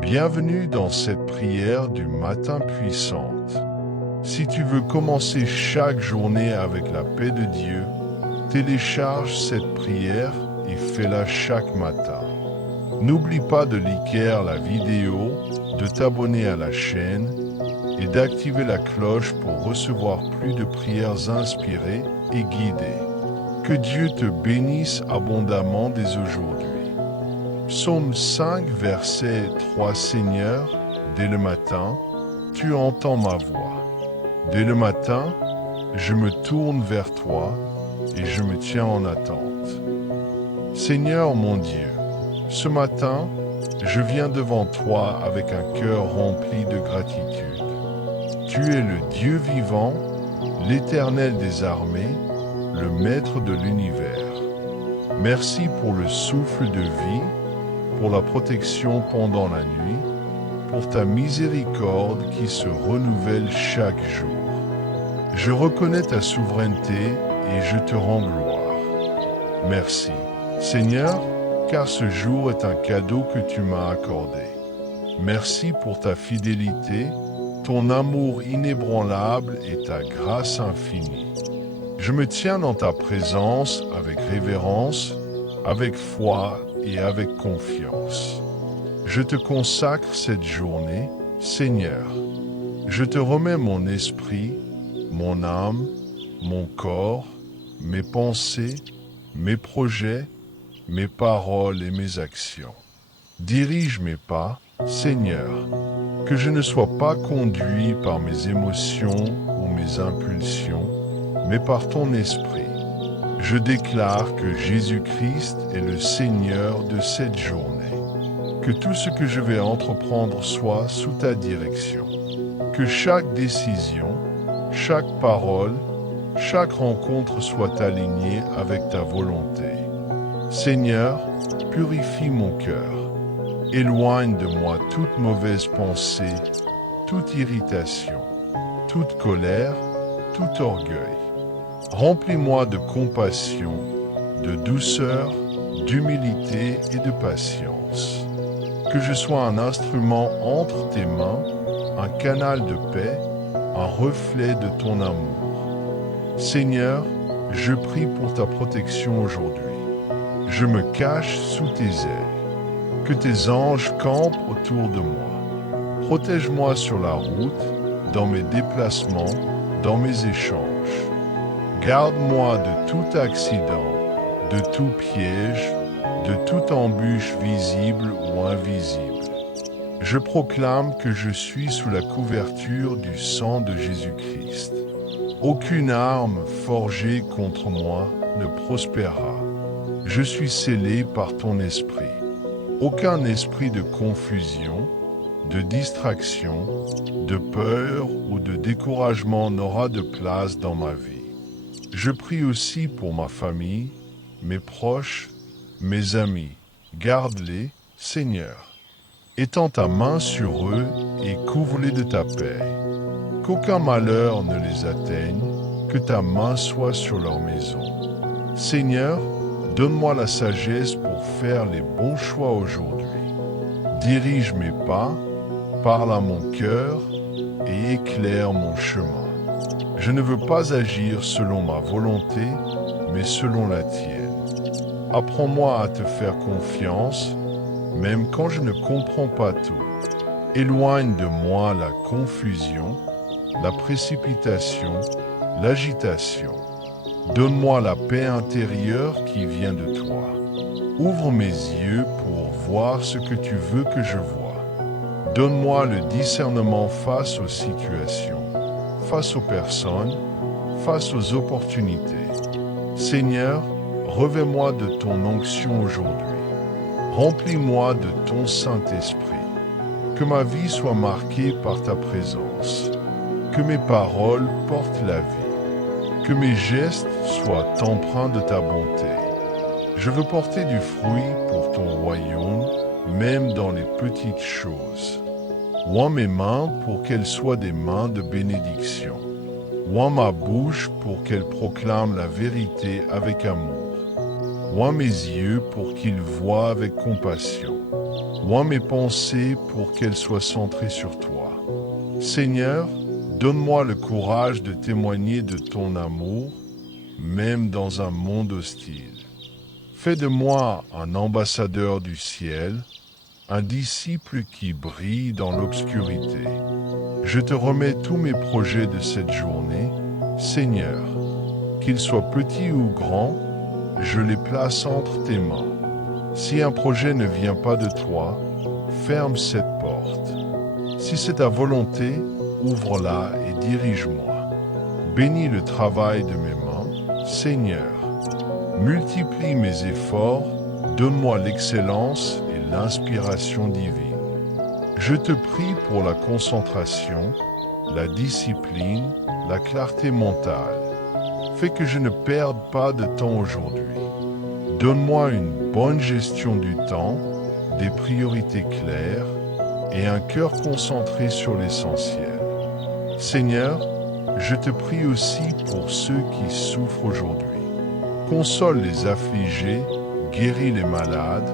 Bienvenue dans cette prière du matin puissante. Si tu veux commencer chaque journée avec la paix de Dieu, télécharge cette prière et fais-la chaque matin. N'oublie pas de liker la vidéo, de t'abonner à la chaîne et d'activer la cloche pour recevoir plus de prières inspirées et guidées. Que Dieu te bénisse abondamment dès aujourd'hui. Psaume 5, verset 3. Seigneur, dès le matin, tu entends ma voix. Dès le matin, je me tourne vers toi et je me tiens en attente. Seigneur mon Dieu, ce matin, je viens devant toi avec un cœur rempli de gratitude. Tu es le Dieu vivant, l'Éternel des armées, le Maître de l'univers. Merci pour le souffle de vie, pour la protection pendant la nuit, pour ta miséricorde qui se renouvelle chaque jour. Je reconnais ta souveraineté et je te rends gloire. Merci, Seigneur, car ce jour est un cadeau que tu m'as accordé. Merci pour ta fidélité, ton amour inébranlable et ta grâce infinie. Je me tiens dans ta présence avec révérence, avec foi et avec confiance. Je te consacre cette journée, Seigneur. Je te remets mon esprit, mon âme, mon corps, mes pensées, mes projets, mes paroles et mes actions. Dirige mes pas, Seigneur, que je ne sois pas conduit par mes émotions ou mes impulsions, mais par ton esprit. Je déclare que Jésus-Christ est le Seigneur de cette journée. Que tout ce que je vais entreprendre soit sous ta direction. Que chaque décision, chaque parole, chaque rencontre soit alignée avec ta volonté. Seigneur, purifie mon cœur. Éloigne de moi toute mauvaise pensée, toute irritation, toute colère, tout orgueil. Remplis-moi de compassion, de douceur, d'humilité et de patience. Que je sois un instrument entre tes mains, un canal de paix, un reflet de ton amour. Seigneur, je prie pour ta protection aujourd'hui. Je me cache sous tes ailes. Que tes anges campent autour de moi. Protège-moi sur la route, dans mes déplacements, dans mes échanges. Garde-moi de tout accident, de tout piège, de toute embûche visible ou invisible. Je proclame que je suis sous la couverture du sang de Jésus-Christ. Aucune arme forgée contre moi ne prospérera. Je suis scellé par ton esprit. Aucun esprit de confusion, de distraction, de peur ou de découragement n'aura de place dans ma vie. Je prie aussi pour ma famille, mes proches, mes amis. Garde-les, Seigneur. Étends ta main sur eux et couvre-les de ta paix. Qu'aucun malheur ne les atteigne, que ta main soit sur leur maison. Seigneur, donne-moi la sagesse pour faire les bons choix aujourd'hui. Dirige mes pas, parle à mon cœur et éclaire mon chemin. Je ne veux pas agir selon ma volonté, mais selon la tienne. Apprends-moi à te faire confiance, même quand je ne comprends pas tout. Éloigne de moi la confusion, la précipitation, l'agitation. Donne-moi la paix intérieure qui vient de toi. Ouvre mes yeux pour voir ce que tu veux que je vois. Donne-moi le discernement face aux situations, face aux personnes, face aux opportunités. Seigneur, revêt-moi de ton onction aujourd'hui. Remplis-moi de ton Saint-Esprit. Que ma vie soit marquée par ta présence. Que mes paroles portent la vie. Que mes gestes soient empreints de ta bonté. Je veux porter du fruit pour ton royaume, même dans les petites choses. Oins mes mains pour qu'elles soient des mains de bénédiction. Oins ma bouche pour qu'elle proclame la vérité avec amour. Oins mes yeux pour qu'ils voient avec compassion. Loin mes pensées pour qu'elles soient centrées sur toi. Seigneur, donne-moi le courage de témoigner de ton amour, même dans un monde hostile. Fais de moi un ambassadeur du ciel, un disciple qui brille dans l'obscurité. Je te remets tous mes projets de cette journée, Seigneur. Qu'ils soient petits ou grands, je les place entre tes mains. Si un projet ne vient pas de toi, ferme cette porte. Si c'est ta volonté, ouvre-la et dirige-moi. Bénis le travail de mes mains, Seigneur. Multiplie mes efforts, donne-moi l'excellence et l'inspiration divine. Je te prie pour la concentration, la discipline, la clarté mentale. Fais que je ne perde pas de temps aujourd'hui. Donne-moi une bonne gestion du temps, des priorités claires et un cœur concentré sur l'essentiel. Seigneur, je te prie aussi pour ceux qui souffrent aujourd'hui. Console les affligés, guéris les malades,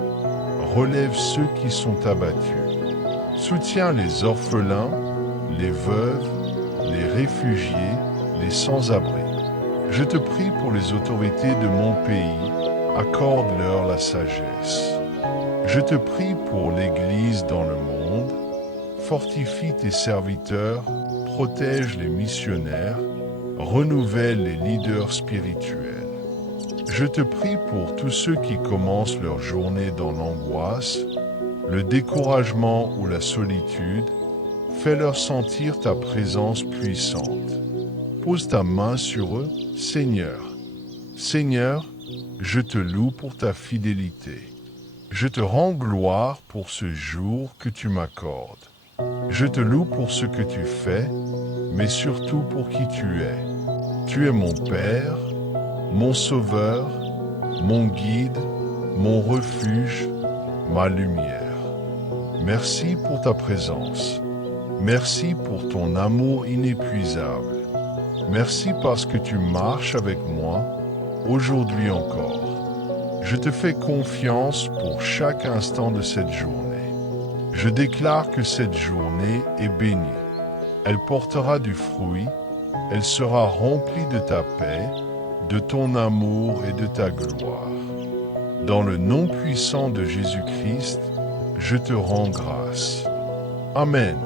relève ceux qui sont abattus. Soutiens les orphelins, les veuves, les réfugiés, les sans-abri. Je te prie pour les autorités de mon pays, accorde-leur la sagesse. Je te prie pour l'Église dans le monde, fortifie tes serviteurs, protège les missionnaires, renouvelle les leaders spirituels. Je te prie pour tous ceux qui commencent leur journée dans l'angoisse, le découragement ou la solitude, fais-leur sentir ta présence puissante. Pose ta main sur eux, Seigneur. Seigneur, je te loue pour ta fidélité. Je te rends gloire pour ce jour que tu m'accordes. Je te loue pour ce que tu fais, mais surtout pour qui tu es. Tu es mon Père, mon Sauveur, mon Guide, mon refuge, ma lumière. Merci pour ta présence. Merci pour ton amour inépuisable. Merci parce que tu marches avec moi, aujourd'hui encore. Je te fais confiance pour chaque instant de cette journée. Je déclare que cette journée est bénie. Elle portera du fruit, elle sera remplie de ta paix, de ton amour et de ta gloire. Dans le nom puissant de Jésus-Christ, je te rends grâce. Amen.